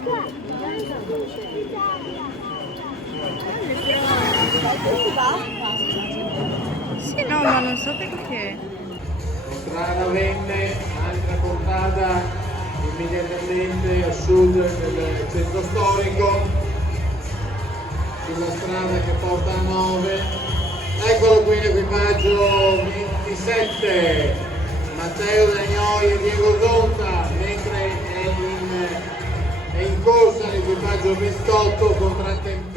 Sì, no, ma non so perché. Contrà Ravenne, altra portata immediatamente a sud del centro storico, sulla strada che porta a 9. Eccolo qui l'equipaggio 27, Matteo, Agnoi e Diego Zonta, mentre è in corsa l'equipaggio 28 contrattempo.